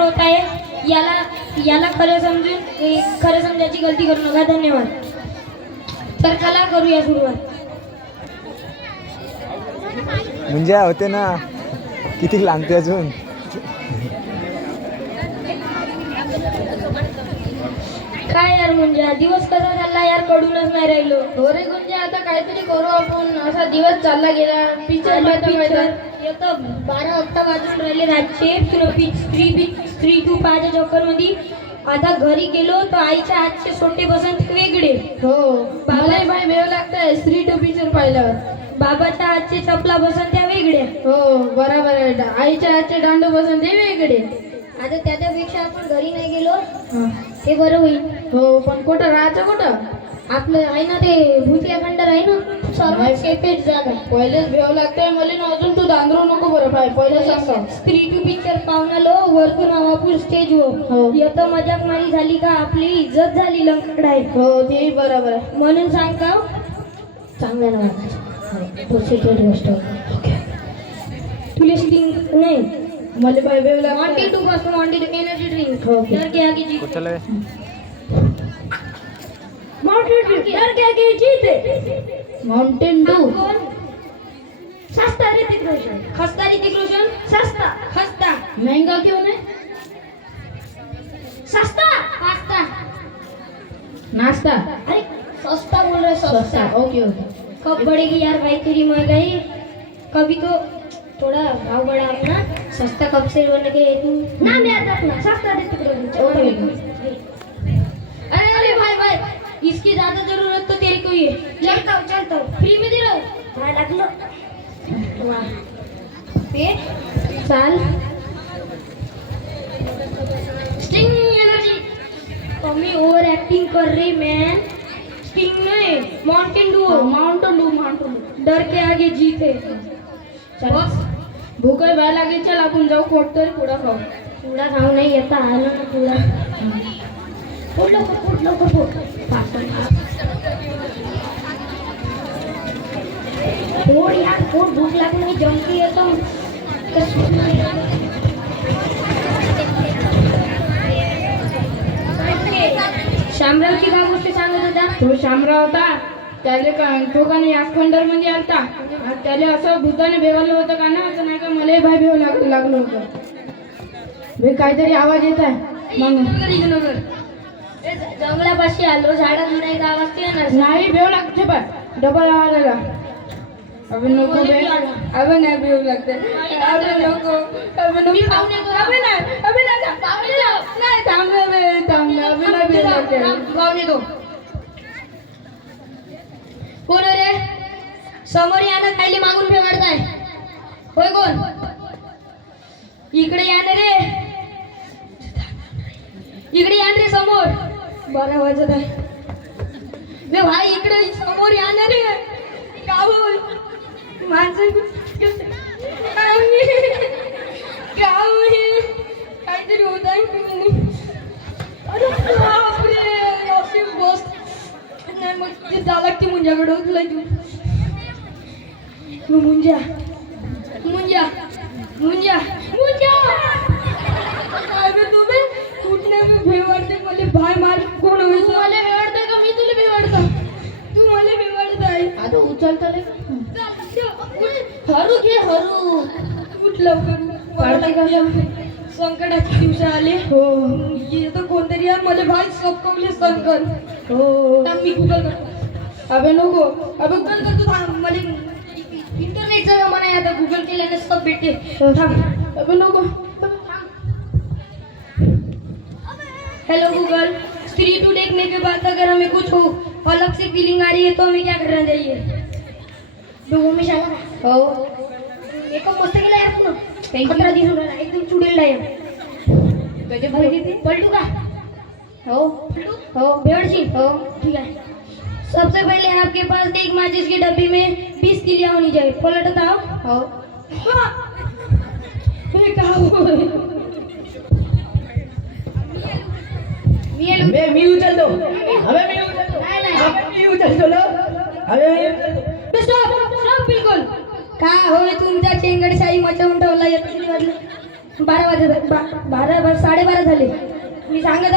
स्रोत आहे, याला खरं समजायची गलती करू नका. धन्यवाद. तर चला करूया सुरुवात. म्हणजे होते ना, किती लागते अजून. काय यार म्हणजे दिवस कसा चालला यार, कडूनच नाही राहिलो. हो रे गुंजा, आता काहीतरी करू आपण. असा दिवस चालला गेला. पिक्चर येतं 12 वाजता वाजून राहिले रातचे. स्त्री टू पाहायच्या चक्कर मध्ये आता घरी गेलो तर आईच्या हातचे सोटे बसंत वेगळे. हो, मलाही बाई वेळ लागतंय स्त्री टू पिक्चर पाहिल्यावर. बाबाच्या हातचे चपला बसंत्या वेगळ्या. हो बरोबर आहे. आईच्या हातचे दांडू बसून ते वेगळे. आता त्याच्यापेक्षा आपण घरी नाही गेलो ते बरं होईल. हो, पण कुठं राहायचं? कुठं आपलं आहे ना ते भूतिया खंडर आहे ना, सर्वात सेफेस्ट जागा. पहिलेच भेव लागतंय मला ना, अजून तू दांदरू नको बरं पाय. पहिले सांग. स्त्री टू पिक्चर पाहून आलो वरतून हवापूर स्टेजवर. हो. येतं मजाक मारी झाली का आपली इज्जत झाली लंकड आहे. हो, तेही बरोबर आहे. म्हणून सांग का चांगल्या ना सिक्रेट गोष्ट तुला स्टिंग नाही. मला पाय भेव वांटी लागतंय. टू बस वांटी टू एनर्जी ड्रिंक. ओके. डर के आगे जीत. चला डर के आगे जीत. Mountain do. कौन? सस्ता ऋतिक रोशन. खस्ता ऋतिक रोशन. सस्ता खस्ता. महंगा क्यों है? सस्ता पास्ता. नाश्ता. अरे सस्ता बोल रहे सस्ता. Okay okay. कब बढ़ेगी यार भाई तेरी महंगाई. कभी तो थोड़ा भाव बढ़ा अपना. सस्ता कब से बन के तू नाम याद रखना. सस्ता ऋतिक रोशन. ओके. अरे भाई इसकी ज्यादा जरूरत तो तेरे को ही है. चलता हूँ फ्री में दे रहा हूँ. हाँ रख लो. वाह पे साल स्टिंग एनर्जी. कमी ओवर एक्टिंग कर रही मैन. स्टिंग नहीं माउंटेन डू. Mountain Dew. डर के आगे जीते. बस भूक व्हायला लागेल. चल आपण जाऊ कोट तरी पुढं खाऊ. पुडा खाऊ नाही येता आलं ना पुडा. पोट लवकर पोट. पोट यार पोट भूक लागली मी जमती येतो. शामरावची काय गोष्ट सांगत होता. तो शामराव होता. त्याले तो का नाही याच खंडर मध्ये आलता. त्याला असं भूताने भेवलं होतं का ना, असं नाही का मलाही भाई भेव लागलं होतं. बे काहीतरी आवाज येत आहे. मग जंगलापाशी आलो. झाडात नाही आवाज येणार. नाही भेव लागते पाय. डबल आवाज आला. अबे नको बे. अबे नाही भेव लागते. अबे नको. अबे नको. अबे नाही थांबले बे. थांबले. अबे नाही भेव लागते. पाहुणे तो कोण रे. समोर यानं खायले मागून फेवाडताय. होय कोण. इकडे या ना रे. इकडे या रे समोर. 12 वाजत आहे बे भाई. इकडे समोर या ना रे. का बोल माझं काहीतरी होत आहे. अरे बापरे अशी बस नाही. मग ते जा लागते मुंजाकडे उचलाय तू. मुंजा मुंजा मुंजा मुंजा. अरे तुम्ही कुठले भेवाडते मला भाई. मार कोण होईल. तू मला भेवाडताय का मी तुला भेवाडतो. तू मला भेवाडताय. आता उचलता रे. हरू घे हरू. उठ लवकर. पार्टी करूया. संकटाचे दिवस आले. हो येतो कोणतरी यार मला भाई सबकवले संकट. हो. मी गुगल करतो. अबे नको. अबे गुगल करतो थांब. मला इंटरनेटचा जमाना आहे आता. गुगल केल्याने सब भेटते. थांब. अबे नको. Hello Google. स्त्री टू देखने के बाद अगर हमें कुछ हो अलग से फीलिंग आ रही है तो हमें क्या करना चाहिए. दोघं मी शाला का. हो. मेकअप मस्त केला यार तू. 15 दिवस राहिला एकदम चुडेल आहे. त्याचे भाई किती. पलटू का. हो हो. भेड़सी. हो ठीक है. सबसे पहले आपके पास एक माचिस की डब्बी में 20 तिलियां होनी चाहिए. पलटता हो. हो. हे का हो. अबे मी उचलतो. अबे मी उचलतो. अबे मी उचलतो ना. अबे मी उचलतो. स्टॉप स्टॉप बिलकुल. का होय तुमचा चेंगडशाही मचवून ठेवला येतो वाटलं. 12 वाजत 12 साडेबारा झाले मी सांगत